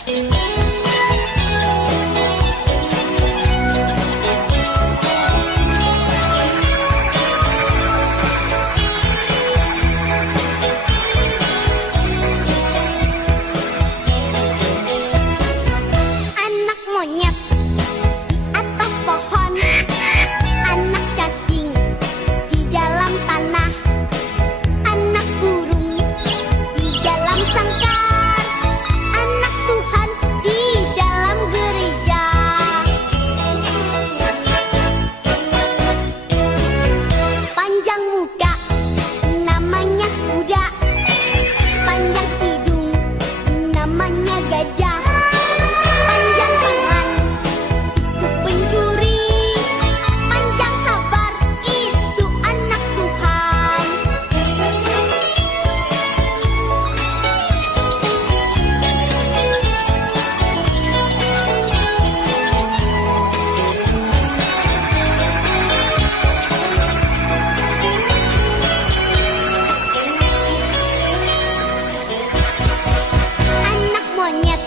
Anak monyet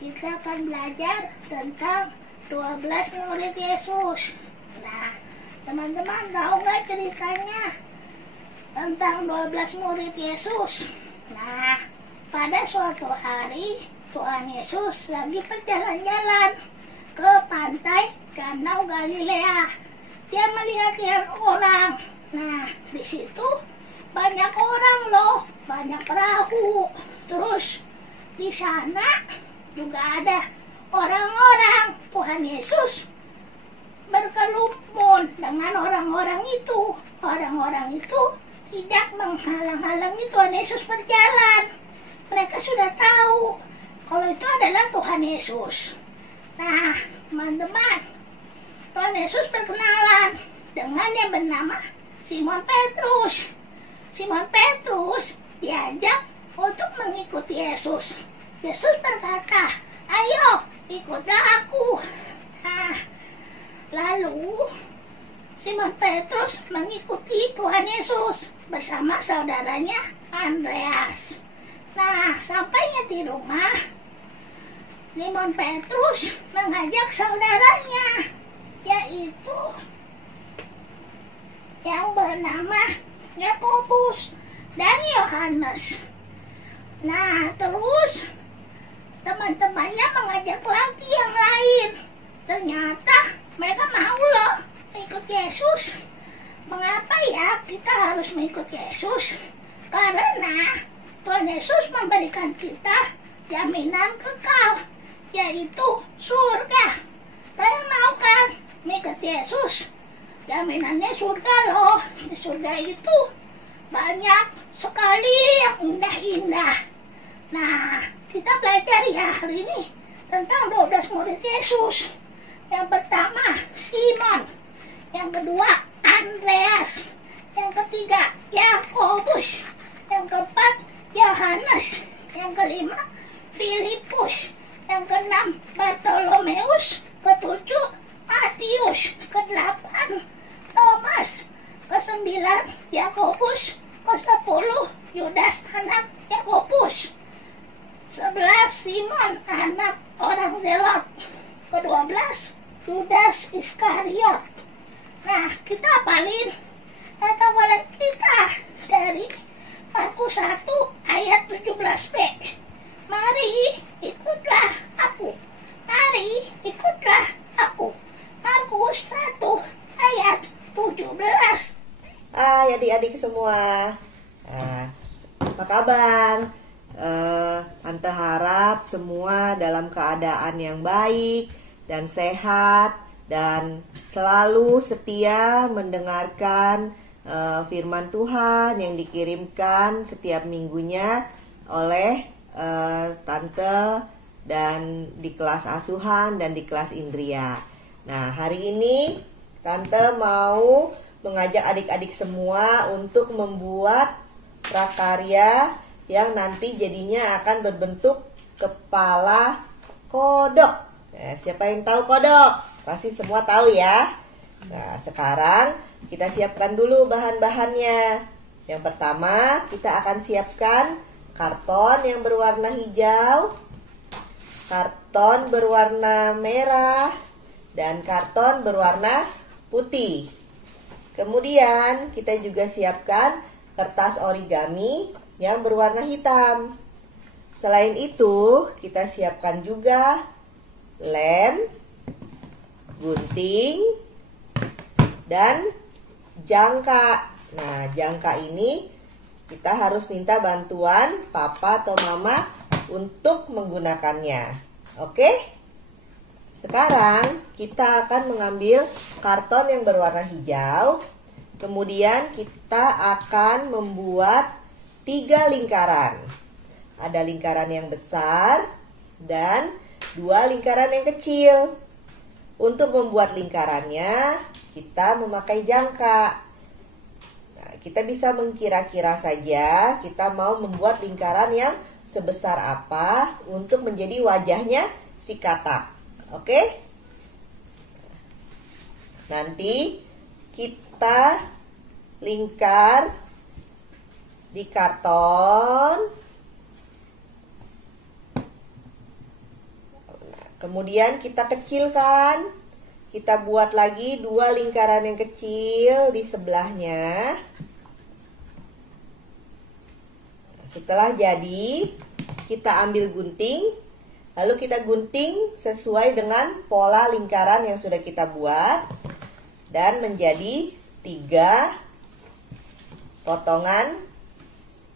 kita akan belajar tentang 12 murid Yesus. Nah, teman-teman tahu nggak ceritanya tentang 12 murid Yesus? Nah, pada suatu hari Tuhan Yesus lagi berjalan-jalan ke pantai Danau Galilea. Dia melihat orang. Nah, di situ banyak orang loh, banyak perahu. Terus di sana juga ada orang-orang. Tuhan Yesus berkerumun dengan orang-orang itu. Orang-orang itu tidak menghalang-halangi Tuhan Yesus berjalan. Mereka sudah tahu kalau itu adalah Tuhan Yesus. Nah, teman-teman, Tuhan Yesus berkenalan dengan yang bernama Simon Petrus. Simon Petrus diajak untuk mengikuti Yesus. Yesus berkata, "Ayo, ikutlah aku." Nah, lalu Simon Petrus mengikuti Tuhan Yesus bersama saudaranya Andreas. Nah, sampainya di rumah, Simon Petrus mengajak saudaranya, yaitu yang bernama Yakobus dan Yohanes. Nah, terus teman-temannya mengajak lagi yang lain. Ternyata mereka mau loh ikut Yesus. Mengapa ya kita harus mengikut Yesus? Karena Tuhan Yesus memberikan kita jaminan kekal, yaitu surga. Kalian mau kan mengikut Yesus? Jaminannya surga loh. Di surga itu banyak sekali yang indah-indah. Nah, kita belajar ya hari ini tentang 12 murid Yesus. Yang pertama Simon, yang kedua Andreas, yang ketiga Yakobus, yang keempat Yohanes, yang kelima Filipus, yang keenam Bartolomeus, ketujuh Matius, kedelapan Thomas, kesembilan Yakobus, kesepuluh Yudas anak Yakobus, 11 Simon anak orang Zelot, ke-12 Yudas Iskariot. Nah, kita hafalin hafalan kita dari Markus 1 ayat 17b. Mari ikutlah aku. Mari ikutlah aku. Markus 1 ayat 17. Adik-adik semua, apa kabar? Tante harap semua dalam keadaan yang baik dan sehat dan selalu setia mendengarkan firman Tuhan yang dikirimkan setiap minggunya oleh Tante dan di kelas asuhan dan di kelas Indria. Nah, hari ini Tante mau mengajak adik-adik semua untuk membuat prakarya yang nanti jadinya akan berbentuk kepala kodok. Nah, siapa yang tahu kodok? Pasti semua tahu ya. Nah, sekarang kita siapkan dulu bahan-bahannya. Yang pertama, kita akan siapkan karton yang berwarna hijau, karton berwarna merah, dan karton berwarna putih. Kemudian kita juga siapkan kertas origami yang berwarna hitam. Selain itu, kita siapkan juga lem, gunting, dan jangka. Nah, jangka ini kita harus minta bantuan papa atau mama untuk menggunakannya. Oke? Sekarang kita akan mengambil karton yang berwarna hijau. Kemudian kita akan membuat 3 lingkaran. Ada lingkaran yang besar dan 2 lingkaran yang kecil. Untuk membuat lingkarannya, kita memakai jangka. Nah, kita bisa mengkira-kira saja kita mau membuat lingkaran yang sebesar apa untuk menjadi wajahnya si katak. Oke? Nanti kita lingkar di karton. kemudian kita kecilkan. Kita buat lagi 2 lingkaran yang kecil di sebelahnya. Setelah jadi, kita ambil gunting, lalu kita gunting sesuai dengan pola lingkaran yang sudah kita buat, dan menjadi 3 potongan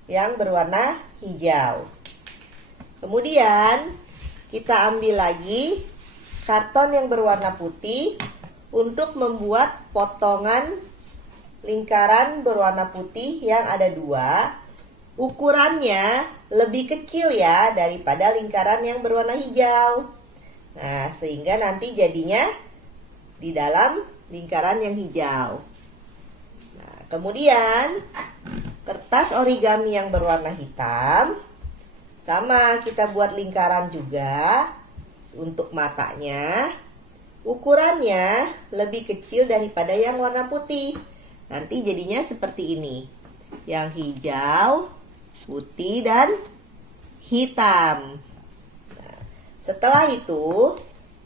yang berwarna hijau. Kemudian kita ambil lagi karton yang berwarna putih untuk membuat potongan lingkaran berwarna putih yang ada 2. Ukurannya lebih kecil ya daripada lingkaran yang berwarna hijau. Nah, sehingga nanti jadinya di dalam lingkaran yang hijau. Nah, kemudian kertas origami yang berwarna hitam, sama kita buat lingkaran juga untuk matanya. Ukurannya lebih kecil daripada yang warna putih. Nanti jadinya seperti ini. Yang hijau, putih, dan hitam. Nah, setelah itu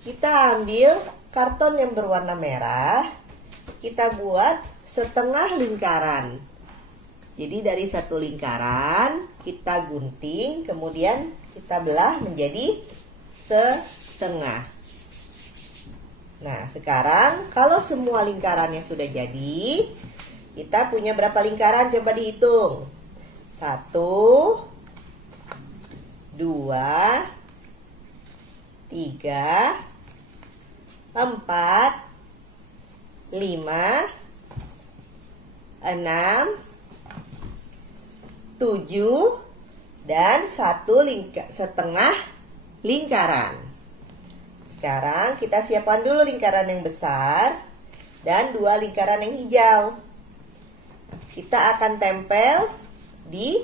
kita ambil karton yang berwarna merah. Kita buat setengah lingkaran. Jadi dari satu lingkaran kita gunting, kemudian kita belah menjadi setengah. Nah, sekarang kalau semua lingkarannya sudah jadi, kita punya berapa lingkaran? Coba dihitung. 1, 2, 3, 4, 5, 6, 7, dan 1,5 lingkaran. Sekarang kita siapkan dulu lingkaran yang besar dan 2 lingkaran yang hijau. Kita akan tempel di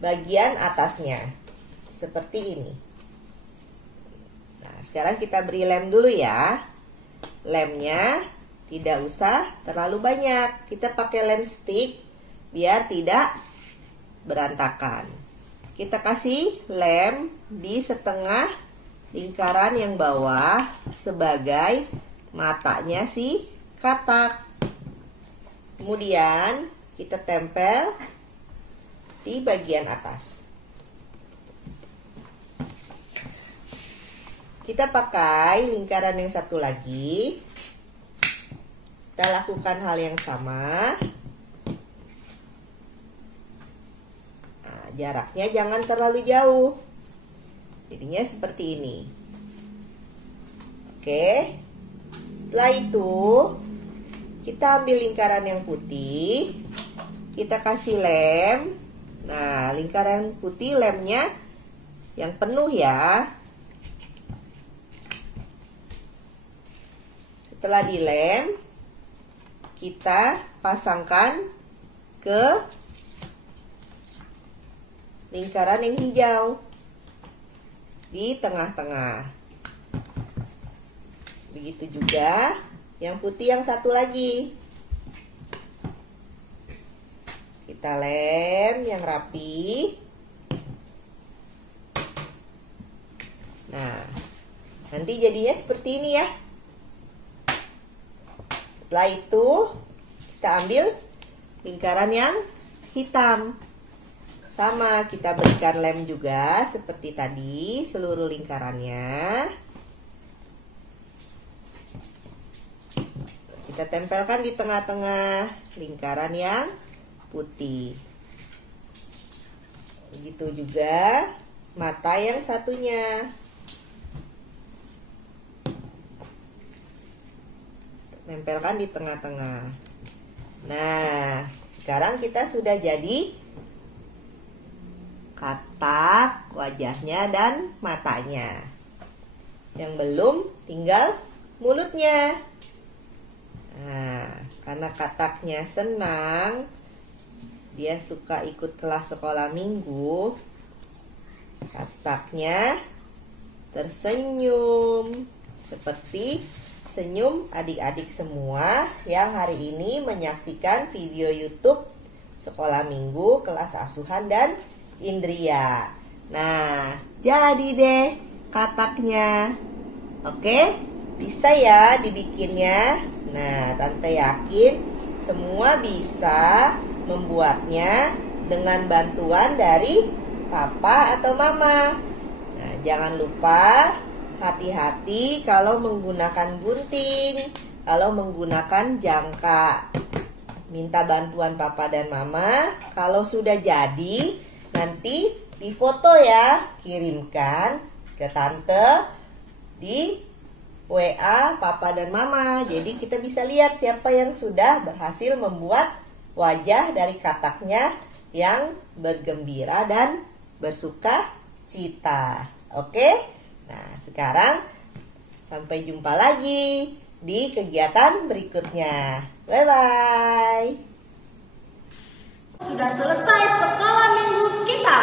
bagian atasnya seperti ini. Nah, sekarang kita beri lem dulu ya. Lemnya tidak usah terlalu banyak. Kita pakai lem stick biar tidak berantakan. Kita kasih lem di setengah lingkaran yang bawah sebagai matanya si katak. Kemudian kita tempel di bagian atas. Kita pakai lingkaran yang satu lagi. Kita lakukan hal yang sama. Nah, jaraknya jangan terlalu jauh. Jadinya seperti ini. Oke. Setelah itu, kita ambil lingkaran yang putih. Kita kasih lem. Nah, lingkaran putih lemnya yang penuh ya. Setelah dilem, kita pasangkan ke lingkaran yang hijau di tengah-tengah. Begitu juga yang putih yang satu lagi. Kita lem yang rapi. Nah, nanti jadinya seperti ini ya. Setelah itu kita ambil lingkaran yang hitam. Sama, kita berikan lem juga seperti tadi seluruh lingkarannya. Kita tempelkan di tengah-tengah lingkaran yang putih. Begitu juga mata yang satunya. Tempelkan di tengah-tengah. Nah, sekarang kita sudah jadi katak, wajahnya, dan matanya. Yang belum tinggal mulutnya. Nah, karena kataknya senang, dia suka ikut kelas sekolah minggu, kataknya tersenyum seperti senyum adik-adik semua yang hari ini menyaksikan video YouTube Sekolah Minggu Kelas Asuhan dan Indria. Nah, jadi deh kataknya. Oke, bisa ya dibikinnya. Nah, Tante yakin semua bisa membuatnya dengan bantuan dari papa atau mama. Nah, jangan lupa hati-hati kalau menggunakan gunting, kalau menggunakan jangka. Minta bantuan papa dan mama. Kalau sudah jadi, nanti difoto ya, kirimkan ke tante di WA papa dan mama. Jadi kita bisa lihat siapa yang sudah berhasil membuat wajah dari kataknya yang bergembira dan bersuka cita. Oke? Nah, sekarang sampai jumpa lagi di kegiatan berikutnya. Bye-bye. Sudah selesai sekolah minggu kita.